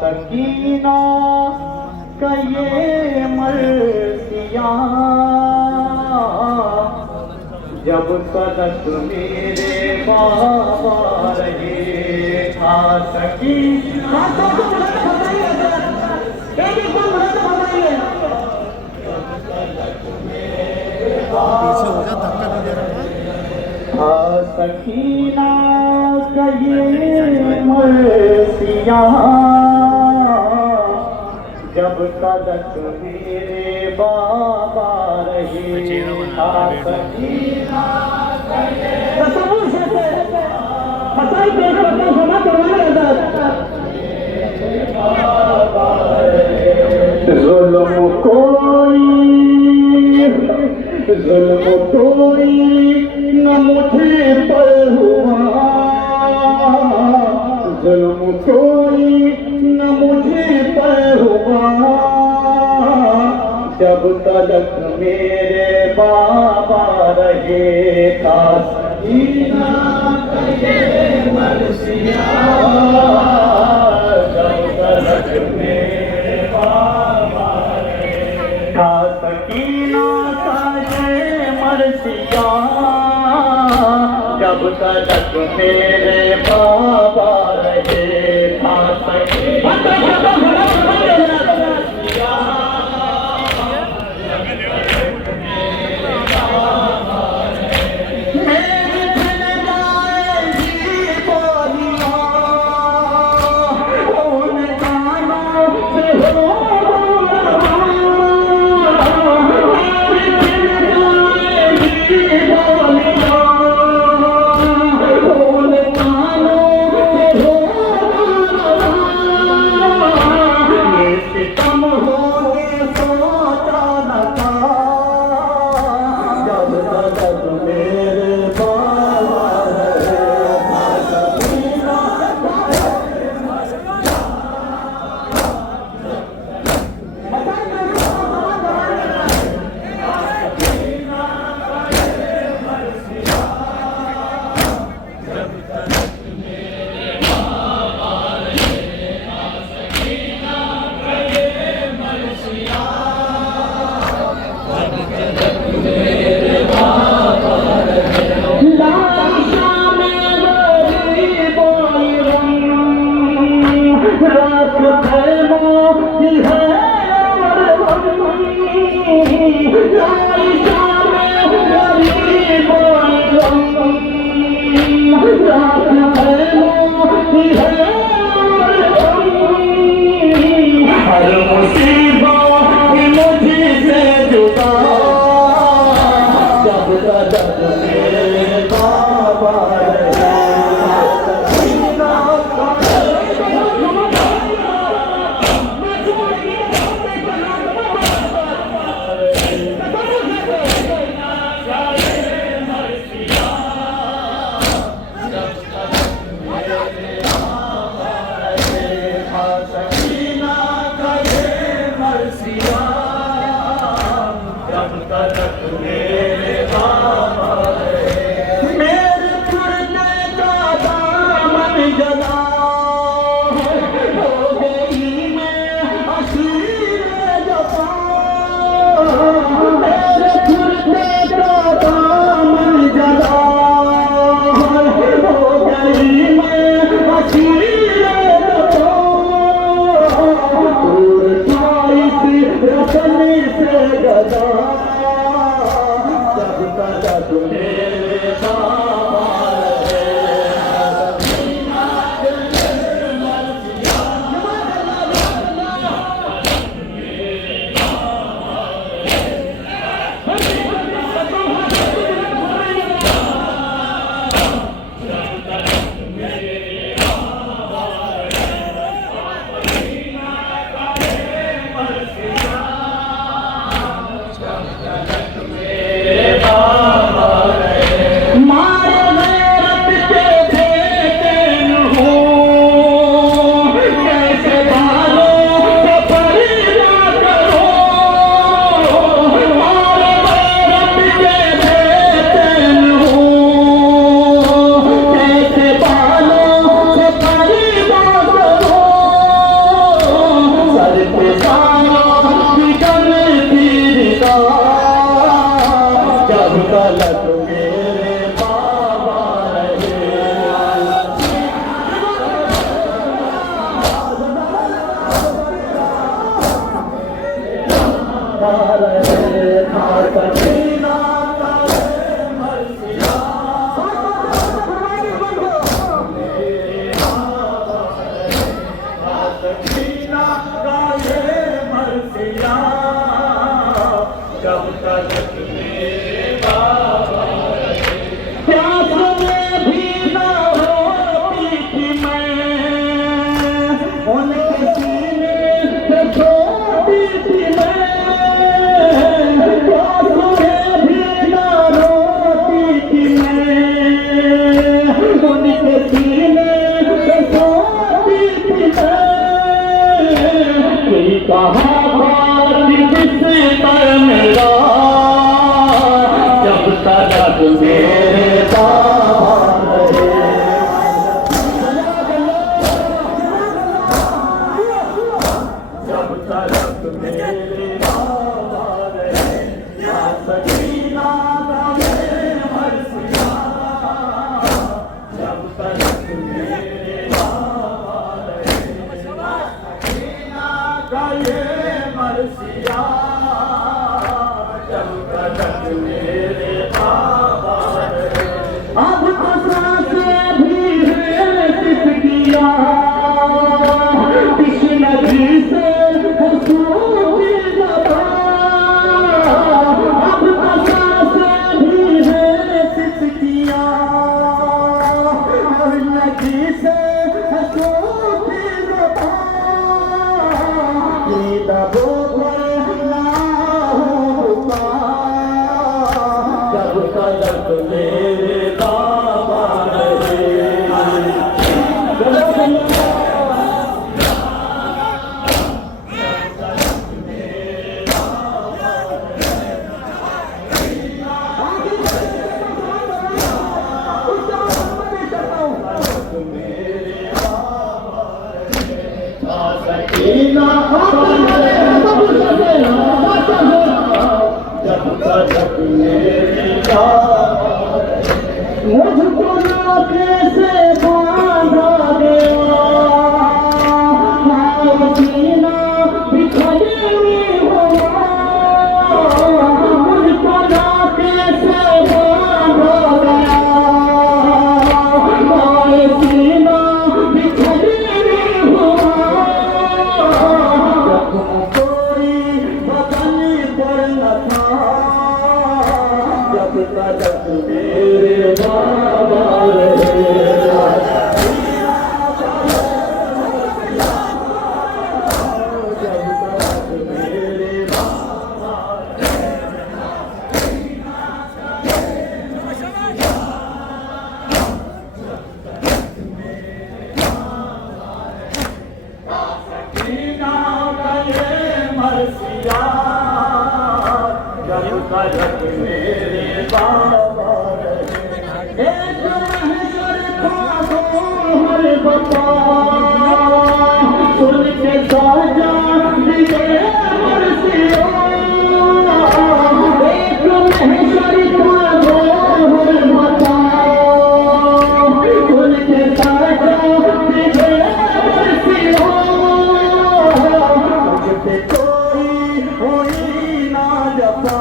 सकीना का ये मर्सिया जब सदक मेरे बाबा रहे था सकीना सकीना का ये मर्सिया जब सदक मेरे बाबा रहे था सकीना का ये जुल्म कोई न मुझे पर हुआ, जुल्म कोई न मुझे पर हुआ जब तलक मेरे बाबा रहे था सकीना का ये मर्सिया जब तलक मेरे बाबा रहे था सकीना का ये मर्सिया जब तलक मेरे बाबा रहे था सकीना मेरे बाबा रहे। अब तो सांसें भी है सिसकियां, कृष्णजी से हंसूंगी ज़बां। अब तो सांसें भी है सिसकियां, कृष्णजी से हंसूंगी ज़बां। दबो जब तक मेरे बाबा रहे। मुझको नाके से बांधा गया, सीना बिखरी हुआ। मुझको नाके से बांधा गया, सीना बिखरी हुआ। कोई बदल पर न था, जब तक मेरे बाबा रहे। जब तक मेरे बाबा रहे। सीना गए मरसिया, जब तक मेरे बाबा रहे। एक महशर था गोहर बता, सुन के साजा दिए मरसिया। एक महशर था गोहर बता, सुन के साजा दिए मरसिया। मुझ पे कोई हुई ना जफा,